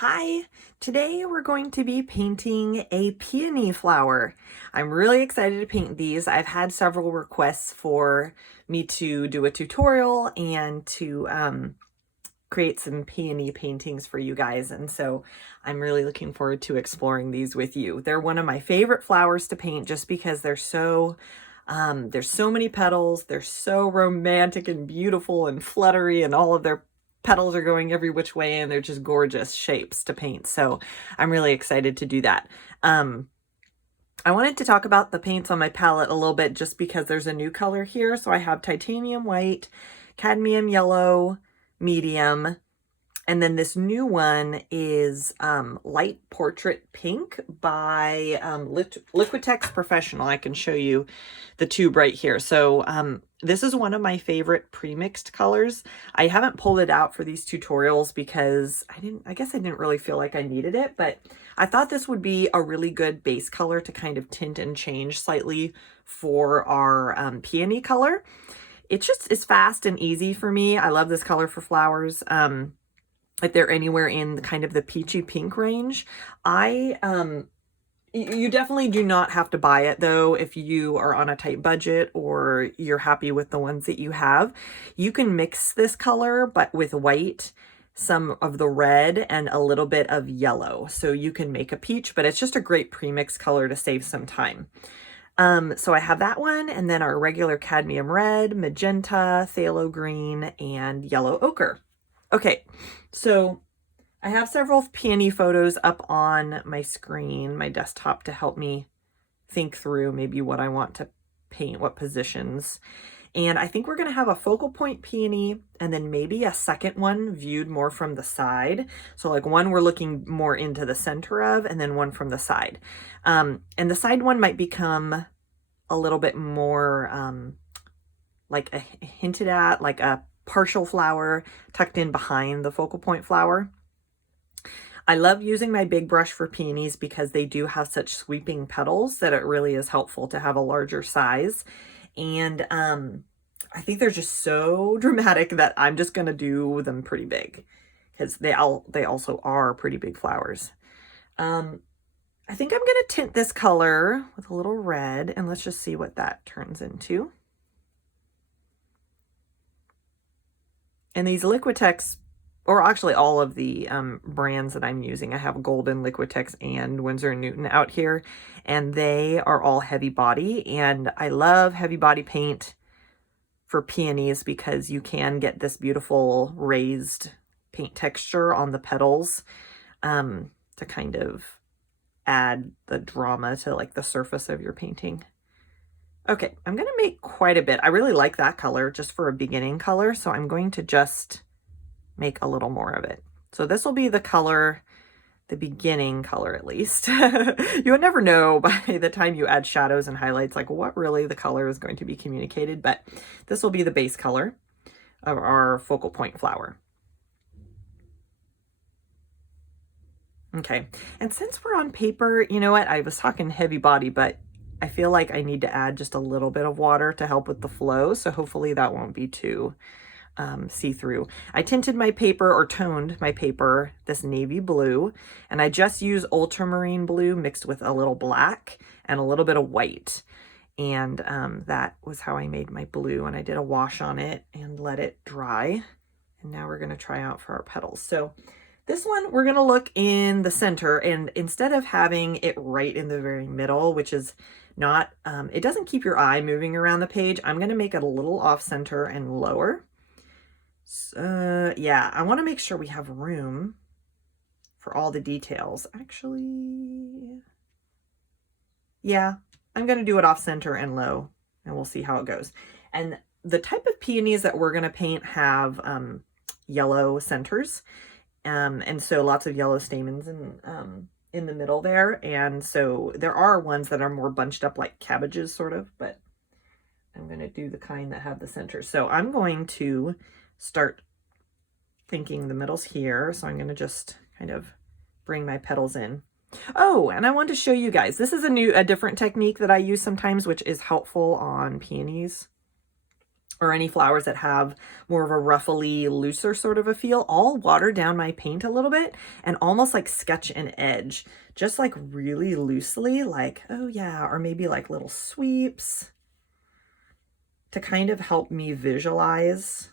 Hi, today we're going to be painting a peony flower. I'm really excited to paint these. I've had several requests for me to do a tutorial and to create some peony paintings for you guys, and so I'm really looking forward to exploring these with you. They're one of my favorite flowers to paint just because there's so many petals, they're so romantic and beautiful and fluttery, and all of their petals are going every which way, and they're just gorgeous shapes to paint. So I'm really excited to do that. I wanted to talk about the paints on my palette a little bit just because there's a new color here. So I have titanium white, cadmium yellow, medium, and then this new one is Light Portrait Pink by Liquitex Professional. I can show you the tube right here. So this is one of my favorite pre-mixed colors. I haven't pulled it out for these tutorials because I guess I didn't really feel like I needed it, but I thought this would be a really good base color to kind of tint and change slightly for our peony color. It's fast and easy for me. I love this color for flowers. If they're anywhere in kind of the peachy pink range. You definitely do not have to buy it though if you are on a tight budget or you're happy with the ones that you have. You can mix this color but with white, some of the red, and a little bit of yellow. So you can make a peach, but it's just a great premix color to save some time. So I have that one, and then our regular cadmium red, magenta, phthalo green, and yellow ochre. Okay, so I have several peony photos up on my screen, my desktop, to help me think through maybe what I want to paint, what positions. And I think we're going to have a focal point peony and then maybe a second one viewed more from the side. So like one we're looking more into the center of, and then one from the side. And the side one might become a little bit more like a hinted at, like a partial flower tucked in behind the focal point flower. I love using my big brush for peonies because they do have such sweeping petals that it really is helpful to have a larger size. And I think they're just so dramatic that I'm just going to do them pretty big because they also are pretty big flowers. I think I'm going to tint this color with a little red, and let's just see what that turns into. And these Liquitex, or actually all of the brands that I'm using, I have Golden, Liquitex, and Winsor & Newton out here, and they are all heavy body, and I love heavy body paint for peonies because you can get this beautiful raised paint texture on the petals to kind of add the drama to like the surface of your painting. Okay, I'm going to make quite a bit. I really like that color just for a beginning color, so I'm going to just make a little more of it. So this will be the color, the beginning color at least. You would never know by the time you add shadows and highlights like what really the color is going to be communicated, but this will be the base color of our focal point flower. Okay, and since we're on paper, you know what, I was talking heavy body, but I feel like I need to add just a little bit of water to help with the flow, so hopefully that won't be too see-through. I tinted my paper, or toned my paper, this navy blue, and I just use ultramarine blue mixed with a little black and a little bit of white. And that was how I made my blue, and I did a wash on it and let it dry. And now we're going to try out for our petals. So this one, we're going to look in the center, and instead of having it right in the very middle, which is not, it doesn't keep your eye moving around the page, I'm going to make it a little off center and lower. So, yeah, I want to make sure we have room for all the details. Actually, yeah, I'm going to do it off center and low, and we'll see how it goes. And the type of peonies that we're going to paint have yellow centers. And so lots of yellow stamens in the middle there. And so there are ones that are more bunched up like cabbages sort of, but I'm going to do the kind that have the center. So I'm going to start thinking the middle's here. So I'm going to just kind of bring my petals in. Oh, and I want to show you guys, this is a different technique that I use sometimes, which is helpful on peonies. or any flowers that have more of a ruffly, looser sort of a feel, I'll water down my paint a little bit and almost like sketch an edge, just like really loosely, like, oh yeah, or maybe like little sweeps to kind of help me visualize.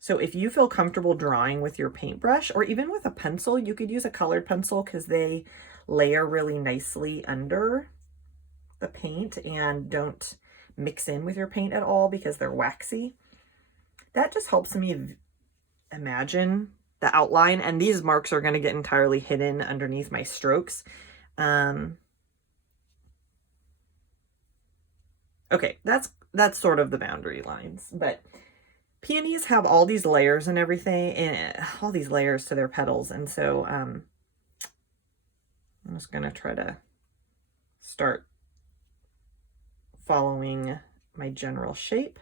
So if you feel comfortable drawing with your paintbrush or even with a pencil, you could use a colored pencil because they layer really nicely under the paint and don't mix in with your paint at all because they're waxy. That just helps me imagine the outline, and these marks are going to get entirely hidden underneath my strokes. Okay, that's sort of the boundary lines, but peonies have all these layers and everything, and all these layers to their petals, and so I'm just going to try to start following my general shape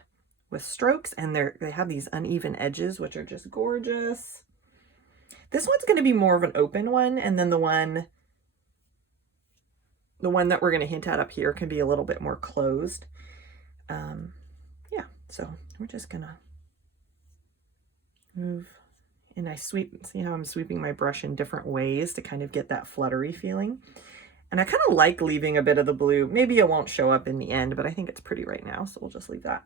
with strokes, and they have these uneven edges, which are just gorgeous. This one's going to be more of an open one, and then the one that we're going to hint at up here can be a little bit more closed. Yeah, so we're just going to move, and I sweep, see how I'm sweeping my brush in different ways to kind of get that fluttery feeling. And I kind of like leaving a bit of the blue. Maybe it won't show up in the end, but I think it's pretty right now, so we'll just leave that.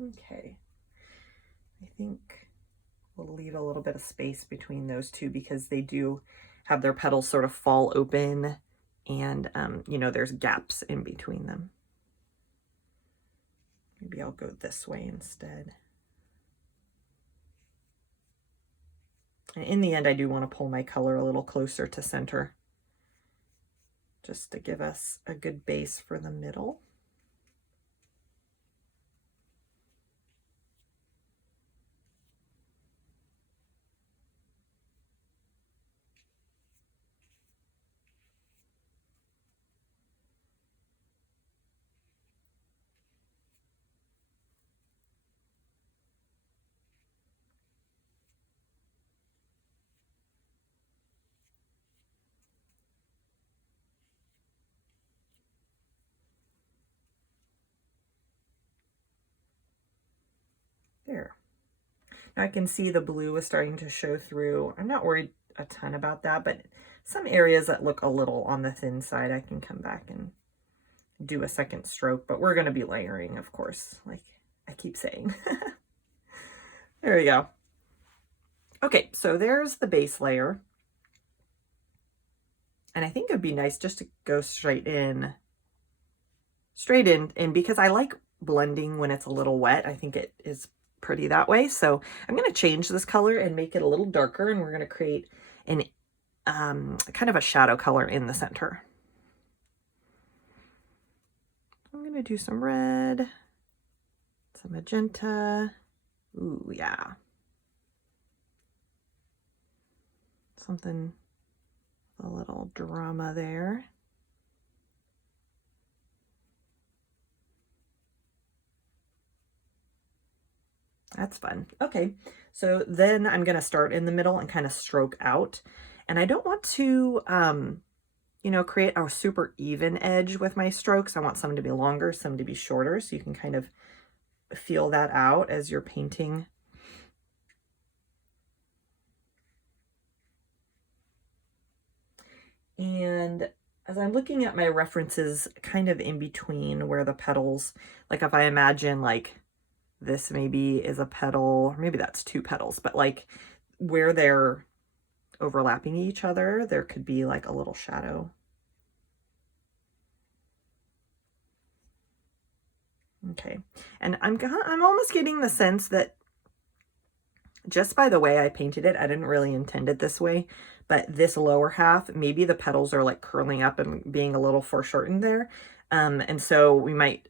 Okay, I think we'll leave a little bit of space between those two because they do have their petals sort of fall open, and you know, there's gaps in between them. Maybe I'll go this way instead. And in the end, I do want to pull my color a little closer to center, just to give us a good base for the middle. There. Now I can see the blue is starting to show through. I'm not worried a ton about that, but some areas that look a little on the thin side, I can come back and do a second stroke, but we're going to be layering, of course, like I keep saying. There we go. Okay, so there's the base layer. And I think it'd be nice just to go straight in, and because I like blending when it's a little wet. I think it is pretty that way. So I'm going to change this color and make it a little darker, and we're going to create an kind of a shadow color in the center. I'm going to do some red, some magenta. Ooh, yeah. Something, a little drama there. That's fun. Okay, so then I'm going to start in the middle and kind of stroke out. And I don't want to, you know, create a super even edge with my strokes. I want some to be longer, some to be shorter, so you can kind of feel that out as you're painting. And as I'm looking at my references kind of in between where the petals, like if I imagine like this maybe is a petal, or maybe that's two petals, but like where they're overlapping each other, there could be like a little shadow. Okay, and I'm almost getting the sense that just by the way I painted it, I didn't really intend it this way, but this lower half, maybe the petals are like curling up and being a little foreshortened there. And so we might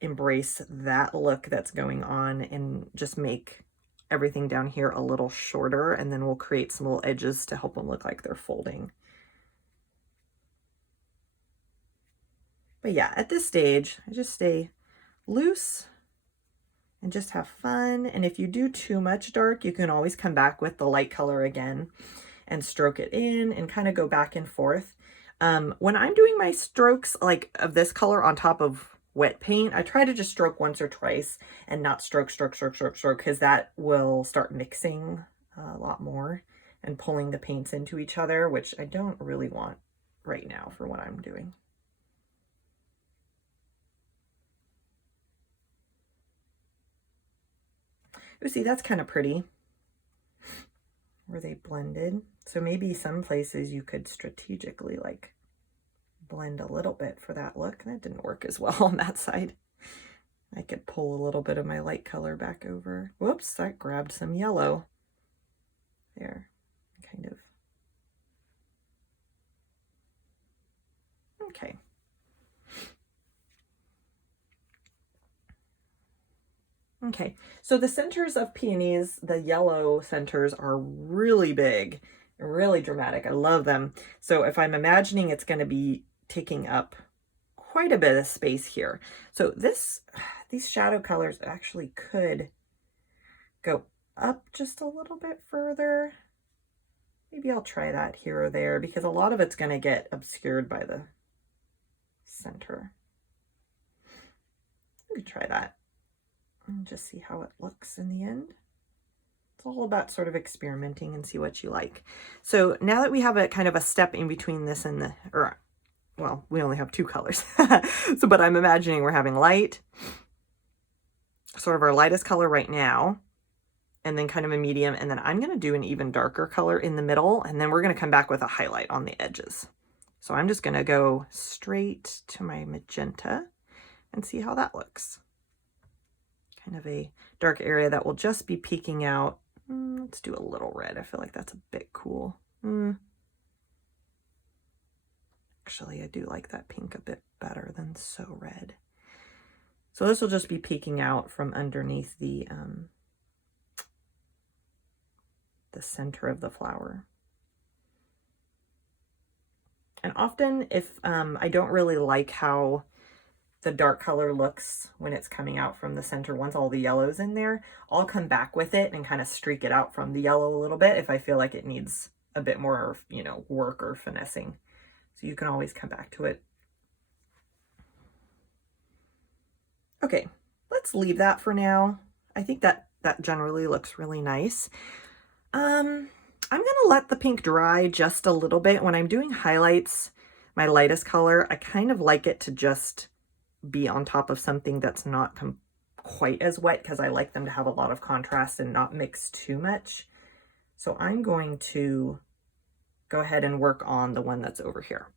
embrace that look that's going on and just make everything down here a little shorter, and then we'll create some little edges to help them look like they're folding. But yeah, at this stage, I just stay loose and just have fun. And if you do too much dark, you can always come back with the light color again and stroke it in and kind of go back and forth. When I'm doing my strokes like of this color on top of wet paint, I try to just stroke once or twice and not stroke, because that will start mixing a lot more and pulling the paints into each other, which I don't really want right now for what I'm doing. Oh, see, that's kind of pretty where they blended. So maybe some places you could strategically like blend a little bit for that look. That didn't work as well on that side. I could pull a little bit of my light color back over. Whoops, that grabbed some yellow. There, kind of. Okay. Okay, so the centers of peonies, the yellow centers, are really big, really dramatic. I love them. So if I'm imagining it's going to be taking up quite a bit of space here. So these shadow colors actually could go up just a little bit further. Maybe I'll try that here or there because a lot of it's going to get obscured by the center. We could try that and just see how it looks in the end. It's all about sort of experimenting and see what you like. So now that we have a kind of a step in between this and the, or well, we only have two colors. So, but I'm imagining we're having light, sort of our lightest color right now, and then kind of a medium, and then I'm going to do an even darker color in the middle, and then we're going to come back with a highlight on the edges. So I'm just going to go straight to my magenta and see how that looks. Kind of a dark area that will just be peeking out. Let's do a little red. I feel like that's a bit cool. Actually, I do like that pink a bit better than so red. So this will just be peeking out from underneath the center of the flower. And often if I don't really like how the dark color looks when it's coming out from the center, once all the yellow's in there, I'll come back with it and kind of streak it out from the yellow a little bit if I feel like it needs a bit more, you know, work or finessing. So you can always come back to it. Okay, let's leave that for now. I think that generally looks really nice. I'm gonna let the pink dry just a little bit. When I'm doing highlights, my lightest color, I kind of like it to just be on top of something that's not quite as wet because I like them to have a lot of contrast and not mix too much. So I'm going to go ahead and work on the one that's over here.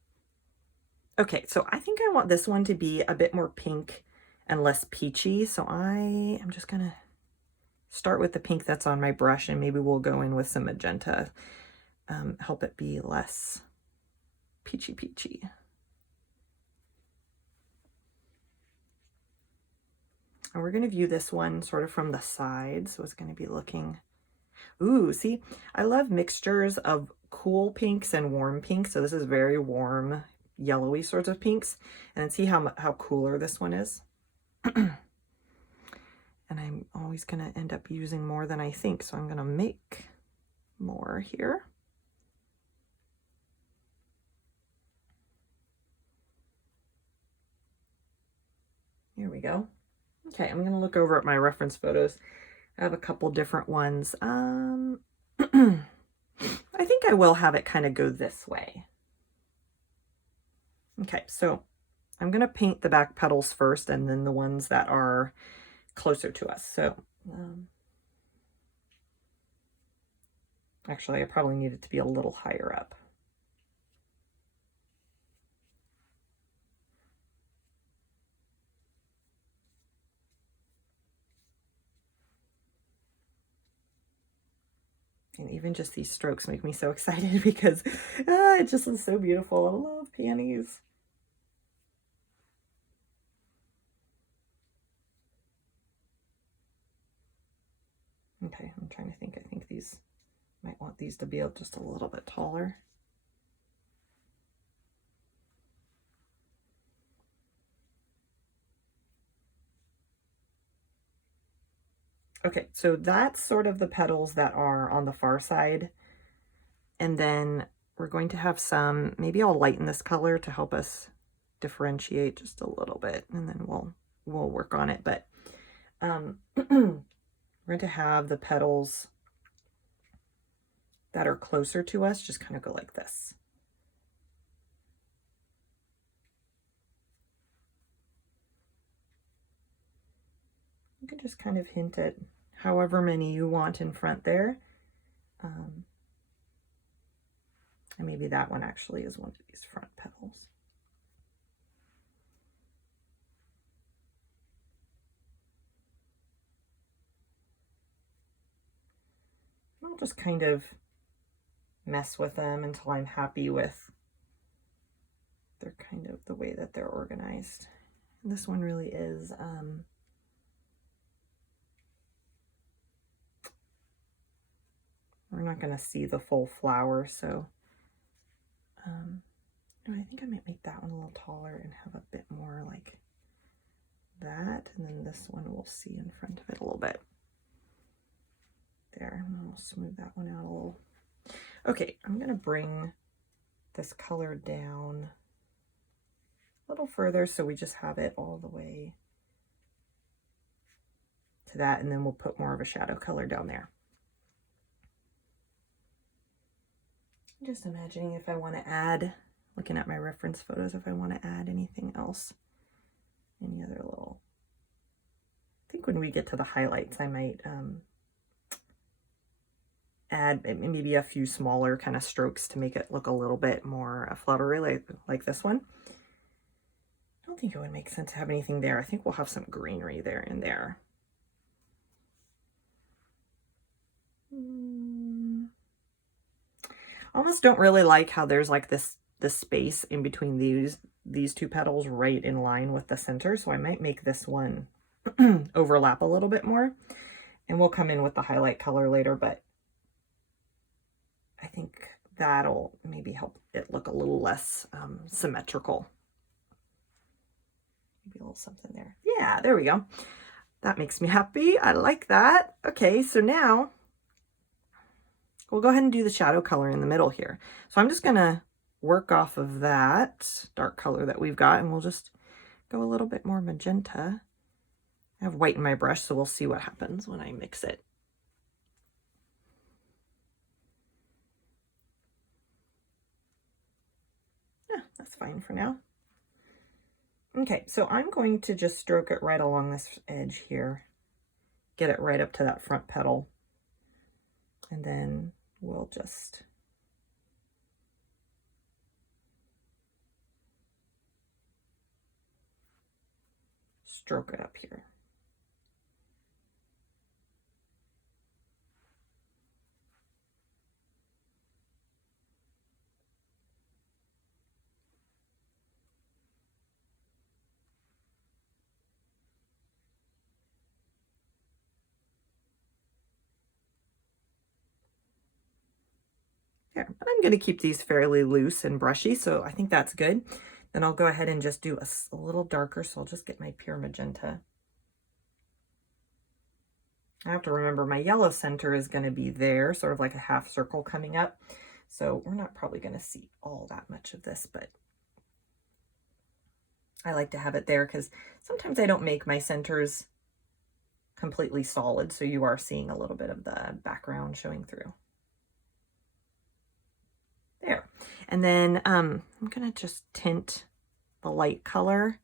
Okay, so I think I want this one to be a bit more pink and less peachy. So I am just gonna start with the pink that's on my brush, and maybe we'll go in with some magenta, help it be less peachy. And we're going to view this one sort of from the side. So it's going to be looking, ooh, see, I love mixtures of cool pinks and warm pinks. So this is very warm, yellowy sorts of pinks. And then see how cooler this one is. And I'm always going to end up using more than I think. So I'm going to make more here. Here we go. Okay, I'm going to look over at my reference photos. I have a couple different ones. I think I will have it kind of go this way. Okay, so I'm going to paint the back petals first and then the ones that are closer to us. So actually, I probably need it to be a little higher up. And even just these strokes make me so excited because it just is so beautiful. I love peonies. Okay, I'm trying to think. I think these might want these to be just a little bit taller. Okay, so that's sort of the petals that are on the far side. And then we're going to have some, maybe I'll lighten this color to help us differentiate just a little bit, and then we'll work on it. But we're going to have the petals that are closer to us just kind of go like this. You can just kind of hint at however many you want in front there. And maybe that one actually is one of these front petals. I'll just kind of mess with them until I'm happy with they're kind of the way that they're organized. And this one really is we're not going to see the full flower, so no, I think I might make that one a little taller and have a bit more like that, and then this one we'll see in front of it a little bit. There, and I'll smooth that one out a little. Okay, I'm going to bring this color down a little further so we just have it all the way to that, and then we'll put more of a shadow color down there. I'm just imagining if I want to add, looking at my reference photos, if I want to add anything else, any other little, I think when we get to the highlights I might add maybe a few smaller kind of strokes to make it look a little bit more fluttery, like this one. I don't think it would make sense to have anything there. I think we'll have some greenery there and there. Almost don't really like how there's like this space in between these two petals right in line with the center, so I might make this one overlap a little bit more, and we'll come in with the highlight color later, but I think that'll maybe help it look a little less symmetrical. Maybe a little something there. Yeah, there we go. That makes me happy. I like that. Okay, so now we'll go ahead and do the shadow color in the middle here. So I'm just going to work off of that dark color that we've got, and we'll just go a little bit more magenta. I have white in my brush, so we'll see what happens when I mix it. Yeah, that's fine for now. Okay, so I'm going to just stroke it right along this edge here, get it right up to that front petal, and then we'll just stroke it up here. There. I'm going to keep these fairly loose and brushy, so I think that's good. Then I'll go ahead and just do a little darker, so I'll just get my pure magenta. I have to remember my yellow center is going to be there, sort of like a half circle coming up, so we're not probably going to see all that much of this, but I like to have it there because sometimes I don't make my centers completely solid, so you are seeing a little bit of the background showing through. There. And then I'm going to just tint the light color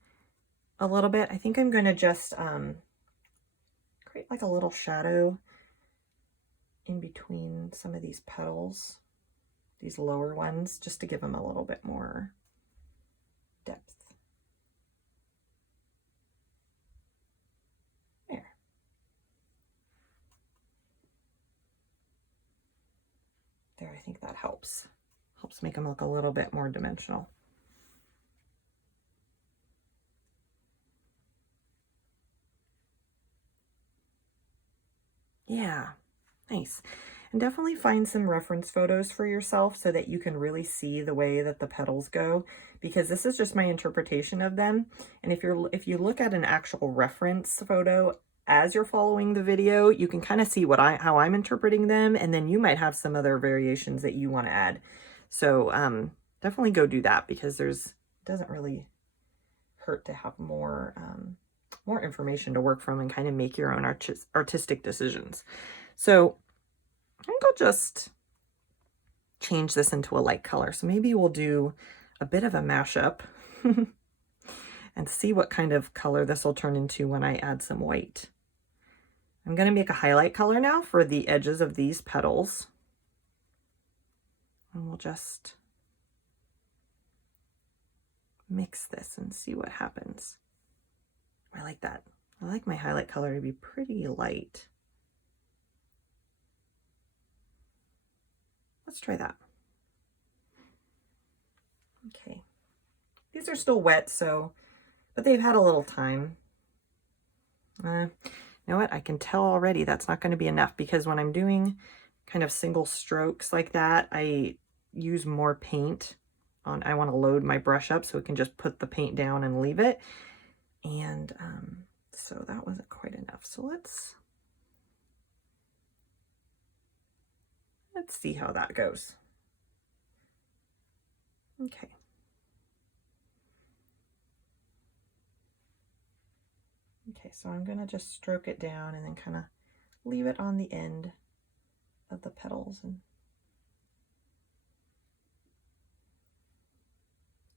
a little bit. I think I'm going to just create like a little shadow in between some of these petals, these lower ones, just to give them a little bit more depth. There. There, I think that helps. Helps make them look a little bit more dimensional. Yeah, nice. And definitely find some reference photos for yourself so that you can really see the way that the petals go, because this is just my interpretation of them. And if you look at an actual reference photo as you're following the video, you can kind of see how I'm interpreting them, and then you might have some other variations that you want to add. So definitely go do that, because it doesn't really hurt to have more more information to work from and kind of make your own artistic decisions. So I think I'll just change this into a light color. So maybe we'll do a bit of a mashup and see what kind of color this will turn into when I add some white. I'm going to make a highlight color now for the edges of these petals. And we'll just mix this and see what happens. I like that. I like my highlight color to be pretty light. Let's try that. Okay. These are still wet, but they've had a little time. You know what? I can tell already that's not going to be enough, because when I'm doing kind of single strokes like that, I use more paint on. I want to load my brush up so it can just put the paint down and leave it. And so that wasn't quite enough. So let's see how that goes. Okay. Okay, so I'm gonna just stroke it down and then kind of leave it on the end of the petals, and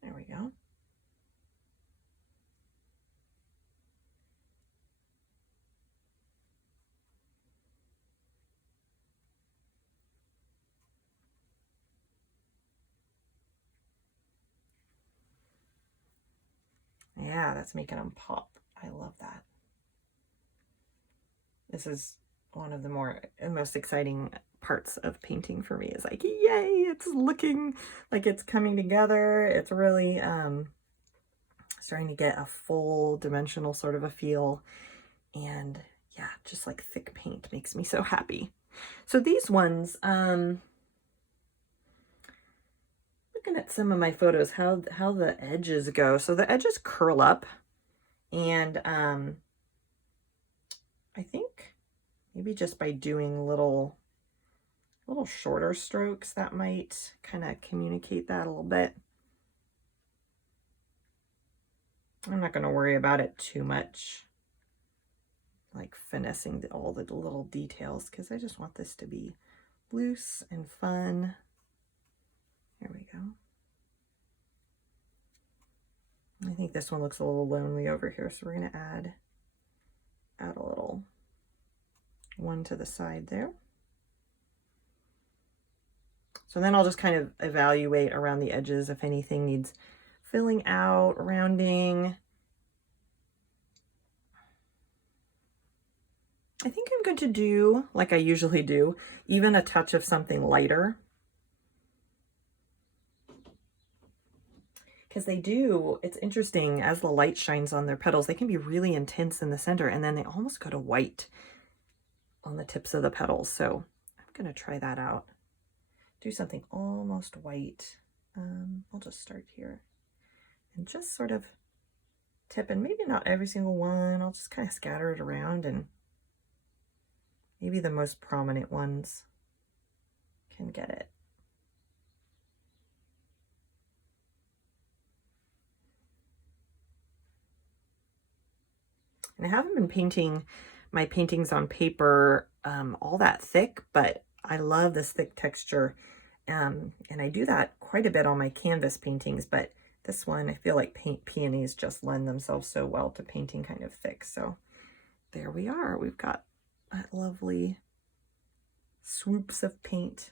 there we go. Yeah, that's making them pop. I love that. This is one of the most exciting parts of painting for me, is like, yay, it's looking like it's coming together. It's really starting to get a full dimensional sort of a feel. And yeah, just like thick paint makes me so happy. So these ones, looking at some of my photos, how the edges go. So the edges curl up, and I think maybe just by doing little shorter strokes, that might kind of communicate that a little bit. I'm not going to worry about it too much, like finessing all the little details, because I just want this to be loose and fun. There we go. I think this one looks a little lonely over here, so we're going to add a little one to the side there. So then I'll just kind of evaluate around the edges if anything needs filling out, rounding. I think I'm going to do, like I usually do, even a touch of something lighter. Because they do, it's interesting, as the light shines on their petals, they can be really intense in the center, and then they almost go to white on the tips of the petals. So I'm going to try that out. Do something almost white. I'll just start here and just sort of tip, and maybe not every single one. I'll just kind of scatter it around, and maybe the most prominent ones can get it. And I haven't been painting my paintings on paper all that thick, but I love this thick texture. And I do that quite a bit on my canvas paintings, but this one, I feel like peonies just lend themselves so well to painting kind of thick. So there we are. We've got that lovely swoops of paint.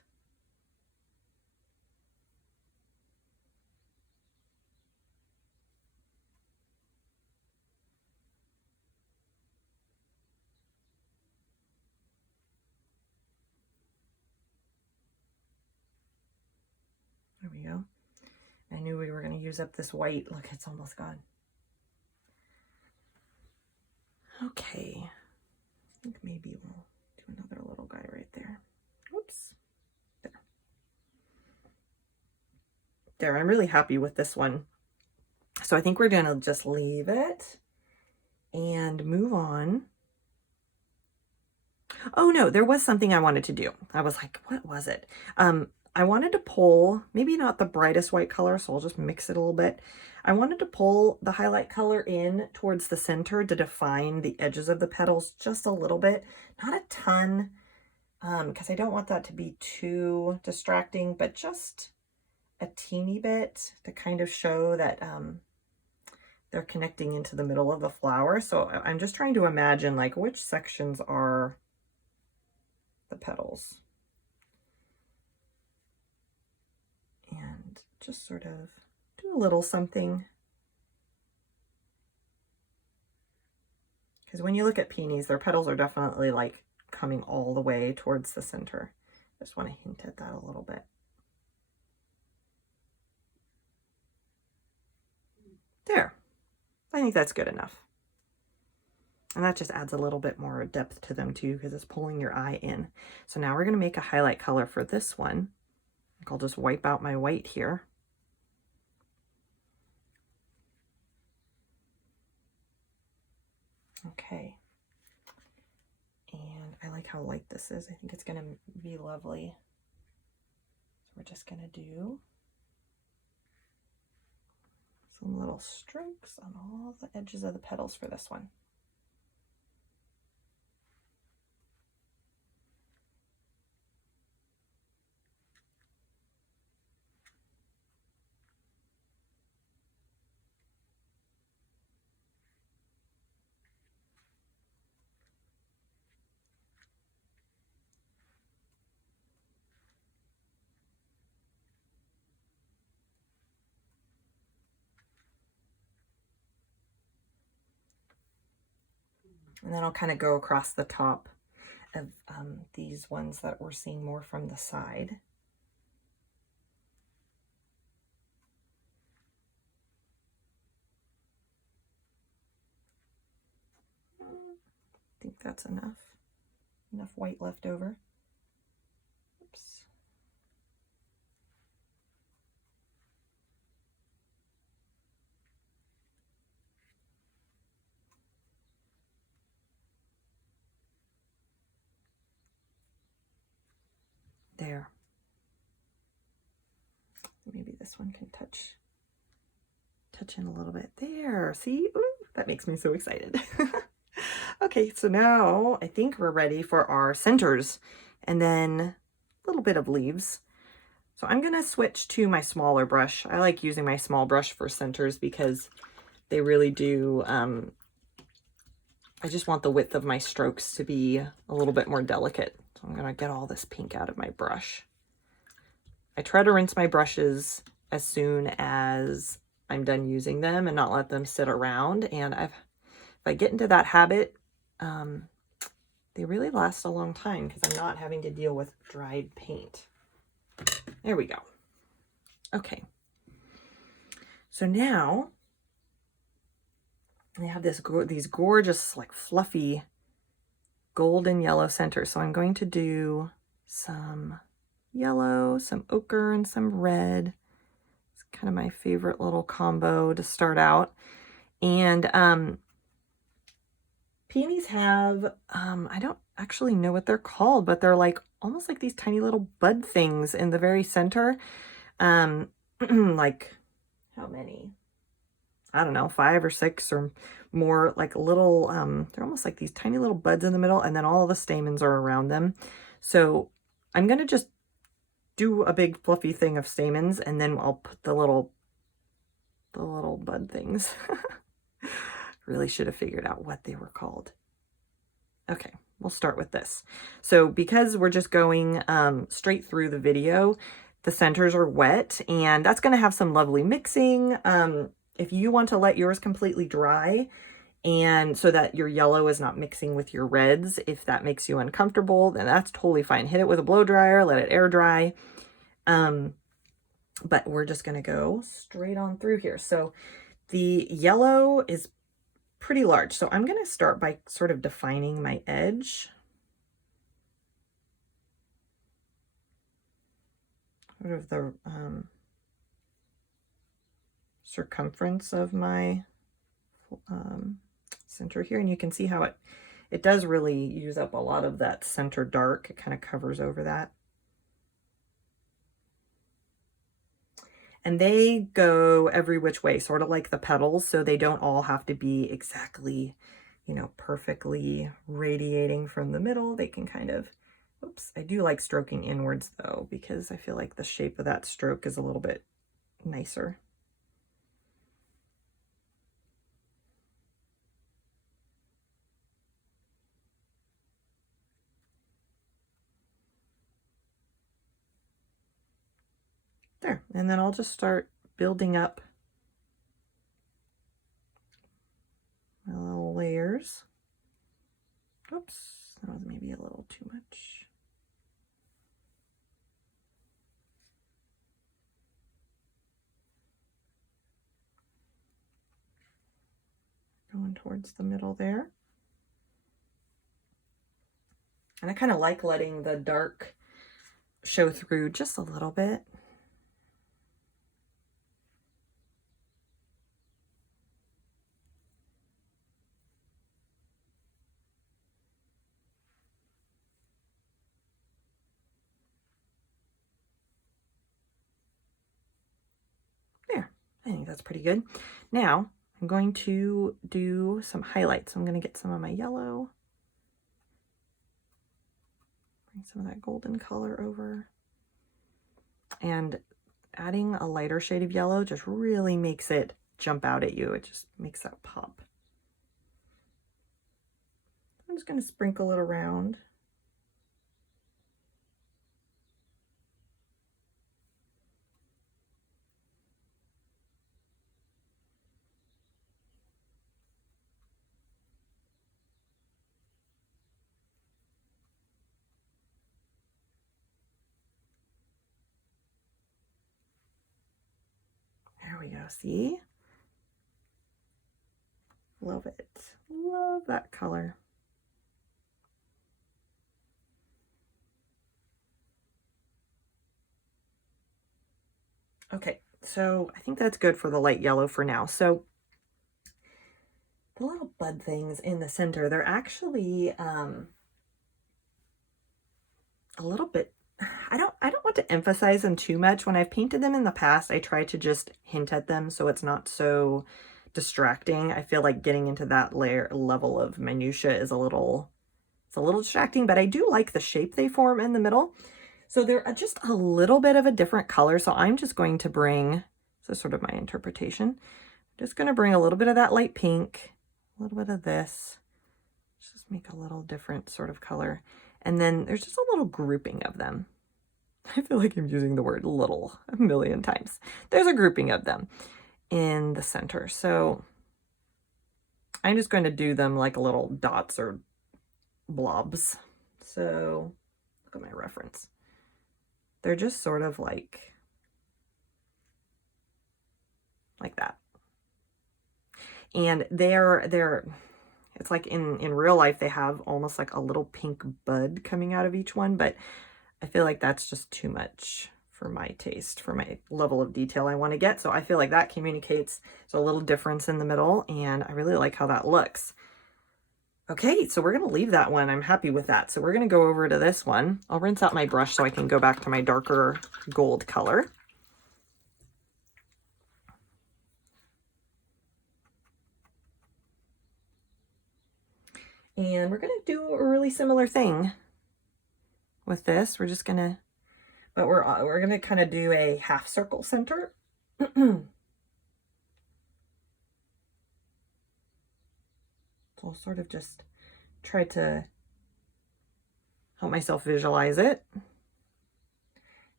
There we go. I knew we were going to use up this white. Look, it's almost gone. Okay. I think maybe we'll do another little guy right there. Whoops. There. There, I'm really happy with this one. So I think we're going to just leave it and move on. Oh no, there was something I wanted to do. I was like, what was it? I wanted to pull, maybe not the brightest white color, so I'll just mix it a little bit. I wanted to pull the highlight color in towards the center to define the edges of the petals just a little bit, not a ton, because I don't want that to be too distracting, but just a teeny bit to kind of show that they're connecting into the middle of the flower. So I'm just trying to imagine like which sections are the petals. And just sort of do a little something. Because when you look at peonies, their petals are definitely like coming all the way towards the center. Just want to hint at that a little bit. There. I think that's good enough. And that just adds a little bit more depth to them too, because it's pulling your eye in. So now we're going to make a highlight color for this one. I'll just wipe out my white here. Okay. And I like how light this is. I think it's going to be lovely. So we're just going to do some little strokes on all the edges of the petals for this one. And then I'll kind of go across the top of these ones that we're seeing more from the side. I think that's enough. Enough white left over. Oops. There. Maybe this one can touch in a little bit. There, see? Ooh, that makes me so excited. Okay, so now I think we're ready for our centers and then a little bit of leaves. So I'm gonna switch to my smaller brush. I like using my small brush for centers because they really do, I just want the width of my strokes to be a little bit more delicate. So I'm gonna get all this pink out of my brush. I try to rinse my brushes as soon as I'm done using them and not let them sit around. And if I get into that habit, they really last a long time because I'm not having to deal with dried paint. There we go. Okay. So now I have these gorgeous, like fluffy golden yellow centers. So I'm going to do some yellow, some ochre, and some red. It's kind of my favorite little combo to start out. And peonies have, I don't actually know what they're called, but they're like almost like these tiny little bud things in the very center. Like how many? I don't know, 5 or 6 or more, like little, they're almost like these tiny little buds in the middle, and then all the stamens are around them. So I'm going to just do a big fluffy thing of stamens, and then I'll put the little bud things. Really should have figured out what they were called. Okay, we'll start with this. So because we're just going straight through the video, the centers are wet, and that's going to have some lovely mixing. If you want to let yours completely dry, and so that your yellow is not mixing with your reds, if that makes you uncomfortable, then that's totally fine. Hit it with a blow dryer, let it air dry. But we're just going to go straight on through here. So the yellow is pretty large. So I'm going to start by sort of defining my edge. Sort of the circumference of my center here. And you can see how it does really use up a lot of that center dark. It kind of covers over that. And they go every which way, sort of like the petals, so they don't all have to be exactly, you know, perfectly radiating from the middle. They can kind of, oops, I do like stroking inwards though, because I feel like the shape of that stroke is a little bit nicer. There, and then I'll just start building up my little layers. Oops, that was maybe a little too much. Going towards the middle there. And I kind of like letting the dark show through just a little bit. There, I think that's pretty good. Now I'm going to do some highlights. I'm going to get some of my yellow, bring some of that golden color over, and adding a lighter shade of yellow just really makes it jump out at you. It just makes that pop. I'm just going to sprinkle it around. There we go, see? Love it. Love that color. Okay, so I think that's good for the light yellow for now. So the little bud things in the center, they're actually a little bit, I don't want to emphasize them too much. When I've painted them in the past, I try to just hint at them so it's not so distracting. I feel like getting into that level of minutia is it's a little distracting, but I do like the shape they form in the middle. So they're just a little bit of a different color. So I'm just going to bring, this is sort of my interpretation. I'm just going to bring a little bit of that light pink, a little bit of this, just make a little different sort of color. And then there's just a little grouping of them. I feel like I'm using the word little a million times. There's a grouping of them in the center. So I'm just going to do them like little dots or blobs. So look at my reference. They're just sort of like that. And it's like in real life, they have almost like a little pink bud coming out of each one, but I feel like that's just too much for my taste, for my level of detail I want to get. So I feel like that communicates, so a little difference in the middle, and I really like how that looks. Okay, so we're going to leave that one. I'm happy with that. So we're going to go over to this one. I'll rinse out my brush so I can go back to my darker gold color. And we're going to do a really similar thing with this. We're just going to, but we're going to kind of do a half circle center. So I'll sort of just try to help myself visualize it.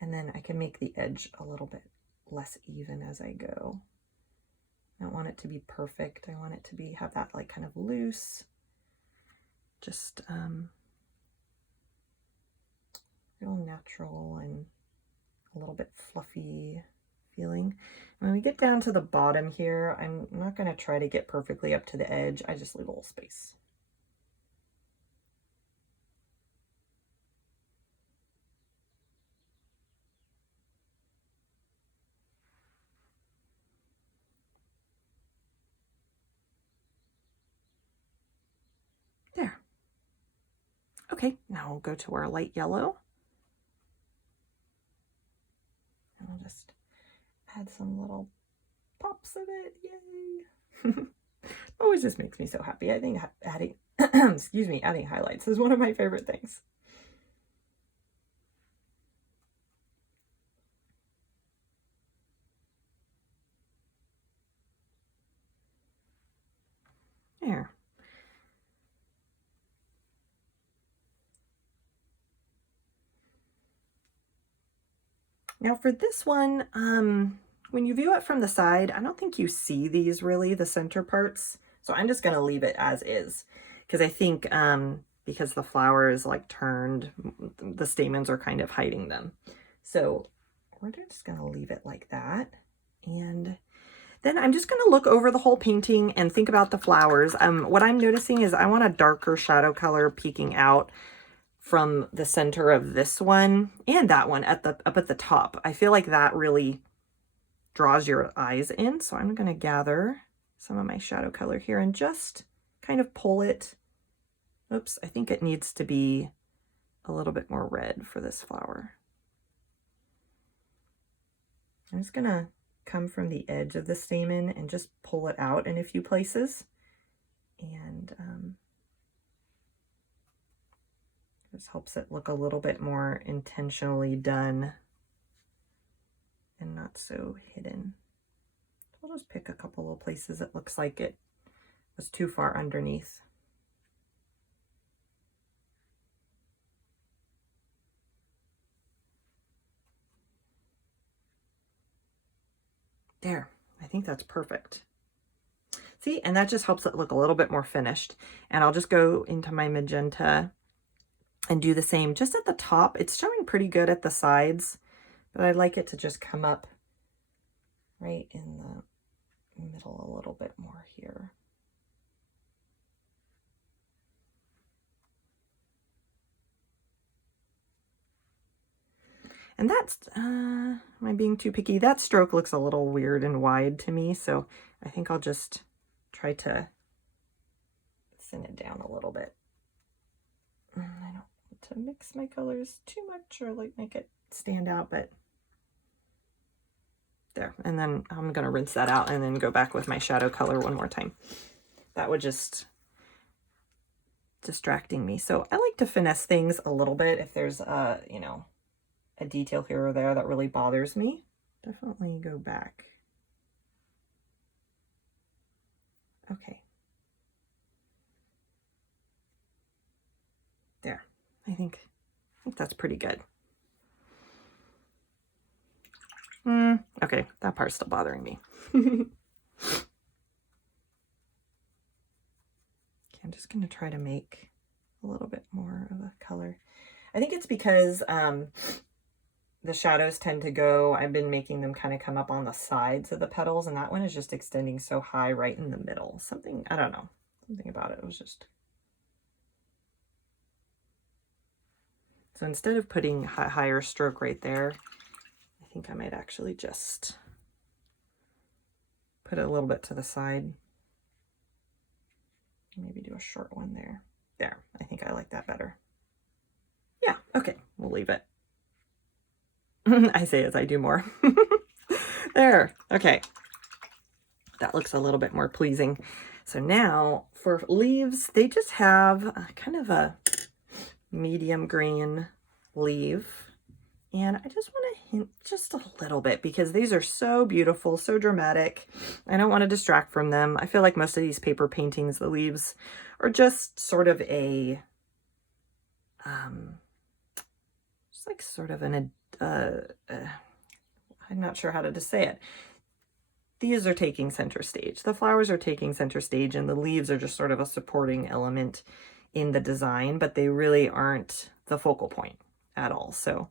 And then I can make the edge a little bit less even as I go. I don't want it to be perfect. I want it to have that like kind of loose, just real natural and a little bit fluffy feeling. When we get down to the bottom here, I'm not going to try to get perfectly up to the edge. I just leave a little space. There. Okay, now we'll go to our light yellow. And I'll just add some little pops of it. Yay! Always just makes me so happy. I think adding, excuse me, adding highlights is one of my favorite things. There. Now for this one, when you view it from the side, I don't think you see these really, the center parts. So I'm just gonna leave it as is, because I think because the flower is like turned, the stamens are kind of hiding them. So we're just gonna leave it like that. And then I'm just gonna look over the whole painting and think about the flowers. What I'm noticing is I want a darker shadow color peeking out from the center of this one and that one up at the top. I feel like that really draws your eyes in. So I'm going to gather some of my shadow color here and just kind of pull it. Oops, I think it needs to be a little bit more red for this flower. I'm just going to come from the edge of the stamen and just pull it out in a few places. And this helps it look a little bit more intentionally done and not so hidden. I'll just pick a couple of places it looks like it was too far underneath. There, I think that's perfect. See, and that just helps it look a little bit more finished. And I'll just go into my magenta and do the same just at the top. It's showing pretty good at the sides, but I'd like it to just come up right in the middle a little bit more here. And that's, am I being too picky? That stroke looks a little weird and wide to me, so I think I'll just try to thin it down a little bit. I don't want to mix my colors too much or like make it stand out, but there. And then I'm gonna rinse that out and then go back with my shadow color one more time. That would just distracting me. So I like to finesse things a little bit if there's a, you know, a detail here or there that really bothers me. Definitely go back. Okay. There. I think that's pretty good. Okay, that part's still bothering me. Okay, I'm just going to try to make a little bit more of a color. I think it's because the shadows tend to go, I've been making them kind of come up on the sides of the petals, and that one is just extending so high right in the middle. Something, I don't know, something about it was just... So instead of putting a higher stroke right there, I think I might actually just put it a little bit to the side. Maybe do a short one there. There, I think I like that better. Yeah, okay, we'll leave it. I say as I do more. There, okay. That looks a little bit more pleasing. So now for leaves, they just have kind of a medium green leaf. And I just want to hint just a little bit because these are so beautiful, so dramatic. I don't want to distract from them. I feel like most of these paper paintings, the leaves are just sort of a, just like sort of an, I'm not sure how to just say it. These are taking center stage. The flowers are taking center stage and the leaves are just sort of a supporting element in the design, but they really aren't the focal point at all. So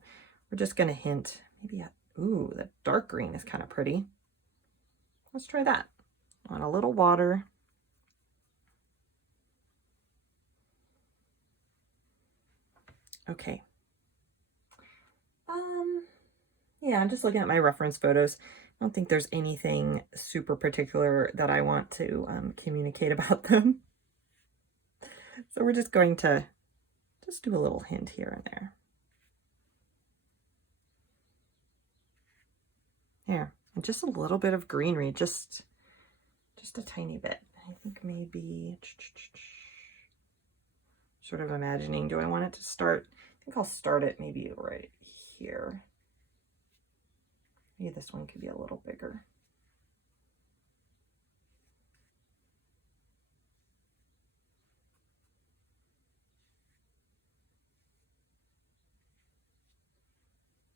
we're just going to hint maybe at, ooh, the dark green is kind of pretty. Let's try that on a little water. Okay. Yeah, I'm just looking at my reference photos. I don't think there's anything super particular that I want to communicate about them. So we're just going to just do a little hint here and there. There, And just a little bit of greenery, just a tiny bit. I think maybe, sort of imagining, do I want it to start? I think I'll start it maybe right here. Maybe this one could be a little bigger.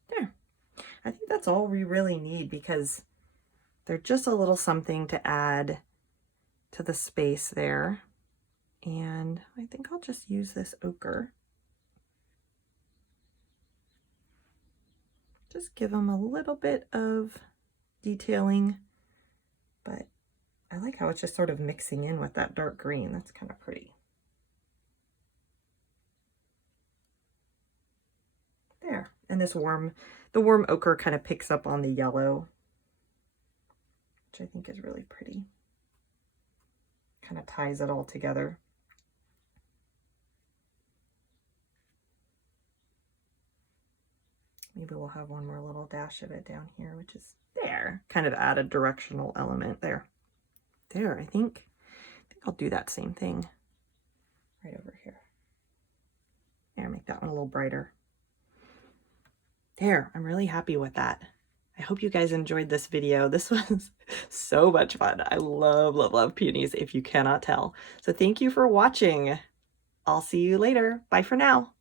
There. I think that's all we really need, because they're just a little something to add to the space there. And I think I'll just use this ochre. Just give them a little bit of detailing, but I like how it's just sort of mixing in with that dark green. That's kind of pretty. There. And this the warm ochre kind of picks up on the yellow, which I think is really pretty. Kind of ties it all together. Maybe we'll have one more little dash of it down here, which is there. Kind of add a directional element there. There, I think I'll do that same thing right over here. And make that one a little brighter. There, I'm really happy with that. I hope you guys enjoyed this video. This was so much fun. I love, love, love peonies, if you cannot tell. So thank you for watching. I'll see you later. Bye for now.